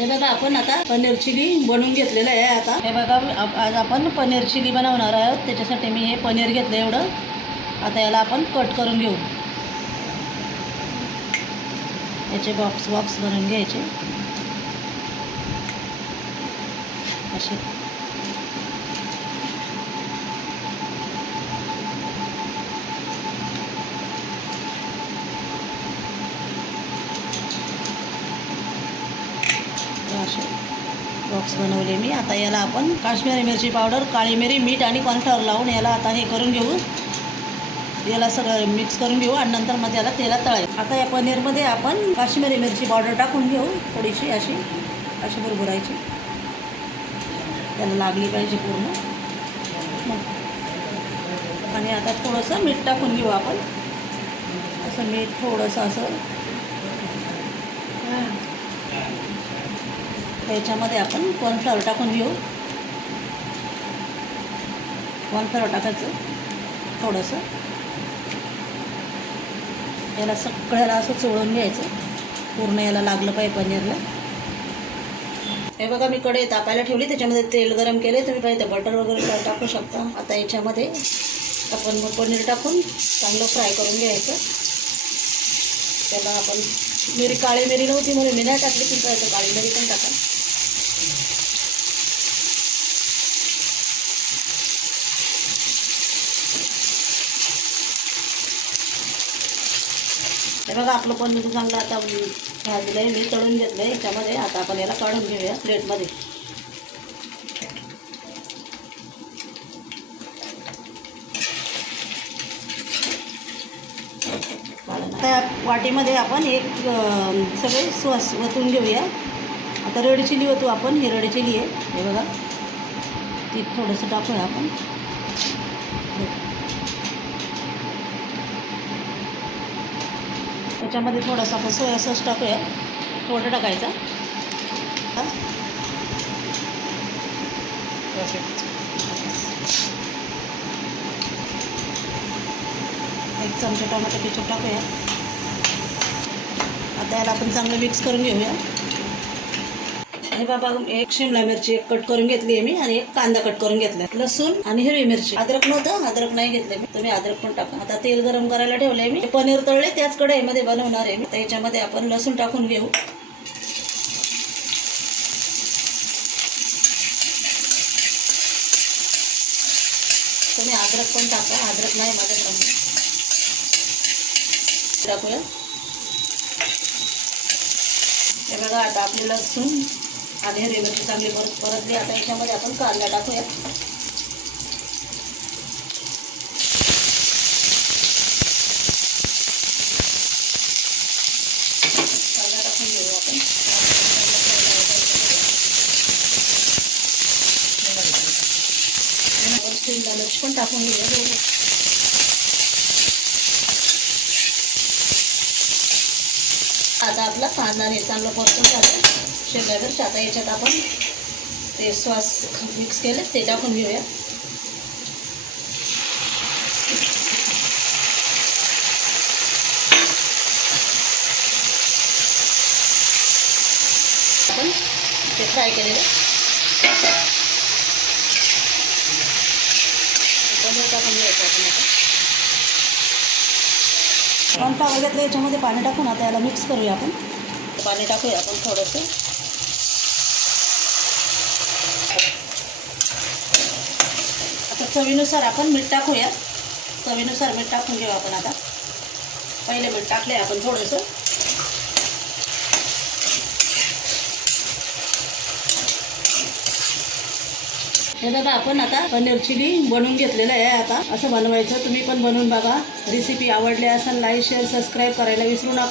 हे बघा आपण आता पनीर चिली बनवून घेतलेलं आहे. आता हे बघा आज आपण पनीर चिली बनवणार आहोत. त्याच्यासाठी मी हे पनीर घेतलं एवढं. आता याला आपण कट करून घेऊ. याचे बॉक्स बनवून घ्यायचे असे. असे बॉक्स बनवले मी. आता याला आपण काश्मीरी मिरची पावडर, काळी मिरी, मीठ आणि कॉर्नफ्लॉवर लावून याला आता हे करून घेऊ. याला सगळं मिक्स करून घेऊ आणि नंतर मग याला तेलात तळायचं. आता या पनीरमध्ये आपण काश्मीरी मिरची पावडर टाकून घेऊ. थोडीशी अशी भुरभुरायची. त्याला लागली पाहिजे पूर्ण. आणि आता थोडंसं मीठ टाकून घेऊ आपण. असं मीठ थोडंसं असं. याच्यामध्ये आपण कॉर्नफ्लॉवर टाकून घेऊ. कॉर्नफ्लॉवर टाकायचं थोडंसं. याला सगळ्याला असं चोळून घ्यायचं. पूर्ण याला लागलं पाहिजे पनीरला. हे बघा मी कढई तापायला ठेवली. त्याच्यामध्ये तेल गरम केले. तुम्ही पाहिजे बटर वगैरे टाकू शकता. आता याच्यामध्ये आपण पनीर टाकून चांगलं फ्राय करून घ्यायचं. त्याला आपण काळी मिरी नव्हती म्हणून मी नाही टाकली. तुम्ही पाहिजे काळी मिरी पण टाका. हे बघा आपलं पनीर चांगलं आता भाजलं आहे. मी तळून घेतलं आहे याच्यामध्ये. आता आपण याला काढून घेऊया प्लेटमध्ये. त्या वाटीमध्ये आपण एक सगळे सॉस वतून घेऊया. आता रेड चिली वतू आपण. ही रेड चिली आहे. हे बघा ती थोडंसं टाकूया आपण. त्याच्यामध्ये थोडासा आपण सोया सॉस टाकूया. थोडं टाकायचा. एक चमचा टोमॅटो केचप टाकूया. आता याला आपण चांगलं मिक्स करून घेऊया. हे बाबा एक शिमला मिरची कट करून घेतली आहे मी. आणि एक कांदा कट करून घेतला. लसूण आणि हिरवी मिरची. अद्रक नव्हतं, अद्रक नाही घेतलं मी. तुम्ही अद्रक पण टाका. आता तेल गरम करायला ठेवलंय मी. पनीर तळले त्याच कढईमध्ये बनवणार आहे मी. तर याच्यामध्ये आपण लसूण टाकून घेऊ. तुम्ही अद्रक पण टाका. अद्रक नाही माझ्याकडे. टाकूया. हे बघा आता आपली लसूण आणि हिरवी मिरची चांगली परतली. आता याच्यामध्ये आपण कांदा टाकूया. कांदा टाकून घेऊ आपण. शिमला मिरची पण टाकून घेऊया. आता आपला कांदा आणि चांगलं परतून झालं. शिमला मिरची. आता याच्यात आपण ते सॉस मिक्स केले ते टाकून घेऊया. आपण ते फ्राय केलेले पनीर टाकून घ्यायचं आपण. आता कॉर्नफ्लॉवर घेतलं. याच्यामध्ये पाणी टाकून आता याला मिक्स करूया आपण. पाणी टाकूया आपण थोडंसं. आता चवीनुसार आपण मीठ टाकूया. चवीनुसार मीठ टाकून घेऊ आपण. आता पहिले मीठ टाकले आपण थोडंसं. हे बघा आपण आता पनीर चिली बनवून घेतलेलं आहे. आता असं बनवायचं. तुम्ही पण बनवून बघा. रेसिपी आवडली असेल लाईक शेअर सबस्क्राईब करायला विसरू नका.